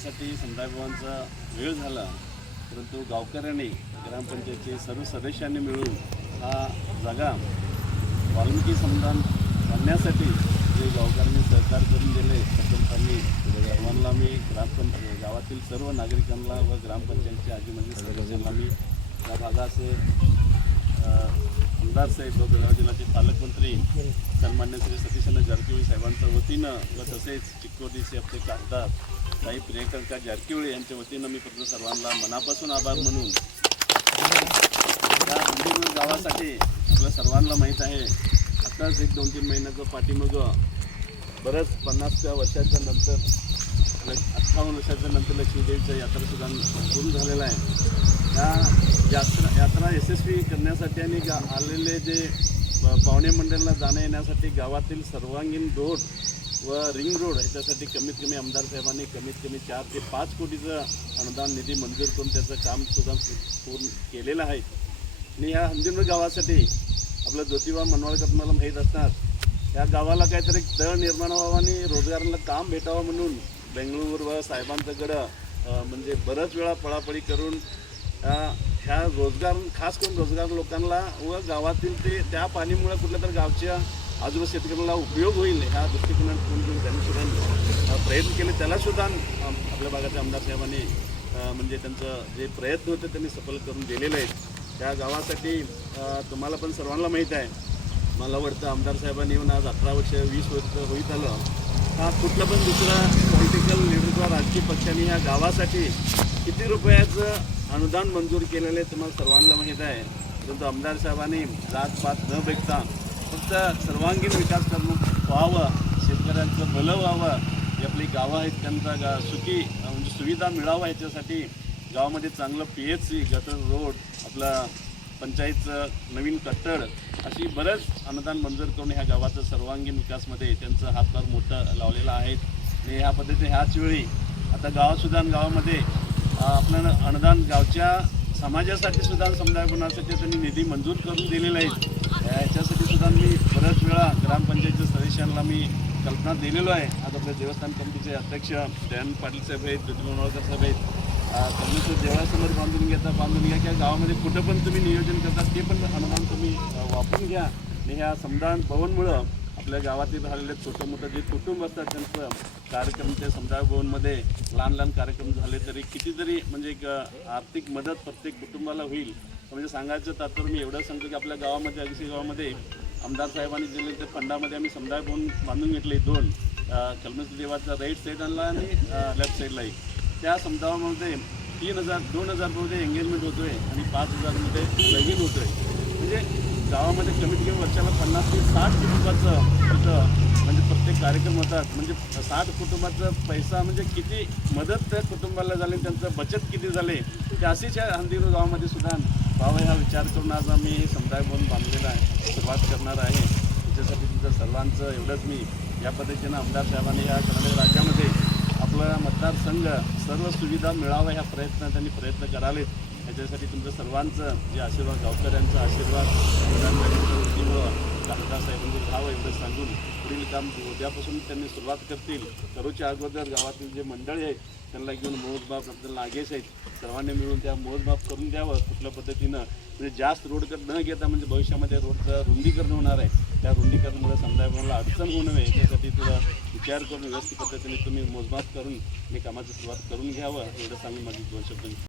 येण्यासाठी समुदाय भवनचा वेळ झाला, परंतु गावकऱ्यांनी ग्रामपंचायतचे सर्व सदस्यांनी मिळून हा जागा वाल्मिकी समुदाय बांधण्यासाठी जे गावकऱ्यांनी सहकार करून दिले त्यांनी सर्वांना मी गावातील सर्व नागरिकांना व ग्रामपंचायतच्या आजी मंडळ सदस्यांना मी या भागाचे आमदार साहेब व बेळगाव जिल्ह्याचे पालकमंत्री सन्मान्य श्री सतीश जारकिहोळी साहेबांच्या वतीनं व तसेच चिक्कोडीचे आपले खासदार साहेब प्रियंका जारकिहोळी यांच्या वतीनं मी फक्त सर्वांना मनापासून आभार म्हणून या हंदीमूळ गावासाठी आपल्या सर्वांना माहीत आहे, आताच एक 2-3 महिन्याचं पाठीमागं बरंच 50 वर्षाच्या नंतर 58 वर्षाच्या नंतर लक्ष्मीदेवीचं यात्रासुद्धा सुरू झालेला आहे। त्या यात्रा यशस्वी करण्यासाठी आणि आलेले जे पाहुणे मंडळाला जाण्या येण्यासाठी गावातील सर्वांगीण रोड व रिंग रोड ह्याच्यासाठी कमीत कमी आमदार साहेबांनी कमीत कमी 4 ते 5 कोटीचं अनुदान निधी मंजूर करून त्याचं कामसुद्धा पूर्ण केलेलं आहे। आणि ह्या हंदीमूळ गावासाठी आपलं ज्योतिबा मनवाळकर मला माहीत असणार, या गावाला काहीतरी तळ निर्माण व्हावं आणि रोजगाराला काम भेटावं म्हणून बेंगळूर व साहेबांच्याकडं म्हणजे बऱ्याच वेळा पळापळी करून ह्या रोजगार खास करून रोजगार लोकांना व गावातील ते त्या पाणीमुळे कुठल्या तर गावच्या आजूबाजू शेतकऱ्यांना उपयोग होईल ह्या दृष्टिकोनातून त्यांनी सुद्धा प्रयत्न केले। त्यालासुद्धा आपल्या भागाच्या आमदार साहेबांनी म्हणजे त्यांचं जे प्रयत्न होते त्यांनी सफल करून दिलेले आहेत। त्या गावासाठी तुम्हाला पण सर्वांना माहीत आहे, मला वाटतं आमदार साहेबांनी येऊन आज 18 वर्ष 20 वर्ष होईत आलं, हा कुठलं पण दुसरा पॉलिटिकल लीडर किंवा राजकीय पक्षांनी ह्या गावासाठी किती रुपयाचं अनुदान मंजूर केलेलं आहे तुम्हाला सर्वांना माहीत आहे। परंतु आमदार साहेबांनी जातपात न बघता फक्त सर्वांगीण विकास करून व्हावं, शेतकऱ्यांचं भलं व्हावं, ही आपली गावं आहेत त्यांचा सुखी म्हणजे सुविधा मिळावं ह्याच्यासाठी गावामध्ये चांगलं PHC गटर रोड आपला पंचायतचं नवीन कट्टड अशी बरंच अनुदान मंजूर करून ह्या गावाचं सर्वांगीण विकासमध्ये त्यांचं हातभार मोठं लावलेला आहे। आणि ह्या पद्धतीने ह्याच वेळी आता गावासुद्धा गावामध्ये आपल्याला अनुदान गावच्या समाजासाठी सुद्धा समुदाय भवनासाठी त्यांनी निधी मंजूर करून दिलेला आहे। ह्याच्यासाठी सुद्धा मी बऱ्याच वेळा ग्रामपंचायतच्या सदस्यांना मी कल्पना दिलेलो आहे। आज आपल्या देवस्थान कमिटीचे अध्यक्ष जयंत पाटील साहेब आहेत, ज्योतिबा मनवाळकर साहेब आहेत, तुम्ही देवळासमोर बांधून घ्या किंवा गावामध्ये कुठं पण तुम्ही नियोजन करता ते पण अनुदान तुम्ही वापरून घ्या। आणि ह्या समुदाय भवनमुळं आपल्या गावातील राहिलेले छोटं मोठं जे कुटुंब असतात त्यांचं कार्यक्रम ते समुदाय भवनमध्ये लहान कार्यक्रम झाले तरी कितीतरी म्हणजे एक आर्थिक मदत प्रत्येक कुटुंबाला होईल। म्हणजे सांगायचं तात्पर्य मी एवढं सांगतो की आपल्या गावामध्ये अगदी गावामध्ये आमदार साहेबांनी दिले ते फंडामध्ये आम्ही समुदाय भवन बांधून घेतले 2 कलमेश्वर देवाचा राईट साईड आणला आणि लेफ्ट साईडलाही। त्या समुदायामध्ये 2,000 रुपये एंगेजमेंट होतो आहे आणि 5,000 मध्ये लगीन होतो आहे। म्हणजे गावामध्ये कमीत कमी वर्षाला 50 ते 60 कुटुंबाचं तिथं म्हणजे प्रत्येक कार्यक्रम होतात। म्हणजे 60 कुटुंबाचा पैसा म्हणजे किती मदत त्या कुटुंबाला झाली, त्यांचं बचत किती झाले ते अशीच या हंदीमूळ गावामध्ये सुद्धा व्हावं हा विचार करून आज आम्ही हे समुदाय भवन बांधलेला आहे, सुरुवात करणार आहे। त्याच्यासाठी तुमचं सर्वांचं एवढंच मी या पद्धतीनं आमदार साहेबांनी या कर्नाटक राज्यामध्ये आपला मतदारसंघ सर्व सुविधा मिळावा ह्या त्यांनी प्रयत्न करावेत। याच्यासाठी तुमचं सर्वांचं जे आशीर्वाद गावकऱ्यांचा आशीर्वाद वतीमुळं खासदार साहेबांनी घ्यावं एवढं सांगून पुढील काम उद्यापासून त्यांनी सुरुवात करतील। करूच्या अगोदर गावातील जे मंडळी आहेत त्यांना घेऊन मोजमाप आपल्याला नागेश आहेत सर्वांनी मिळून त्या मोजमाप करून द्यावं कुठल्या पद्धतीनं, म्हणजे जास्त रोडकर न घेता म्हणजे भविष्यामध्ये रोडचं रुंदीकरण होणार आहे, त्या रुंदीकरणामुळे समुदाय भवनाला अडचण होऊ नये याच्यासाठी तुला विचार करून व्यवस्थित पद्धतीने तुम्ही मोजमाप करून मी कामाची सुरुवात करून घ्यावं एवढं सांगून माझी 2 शब्द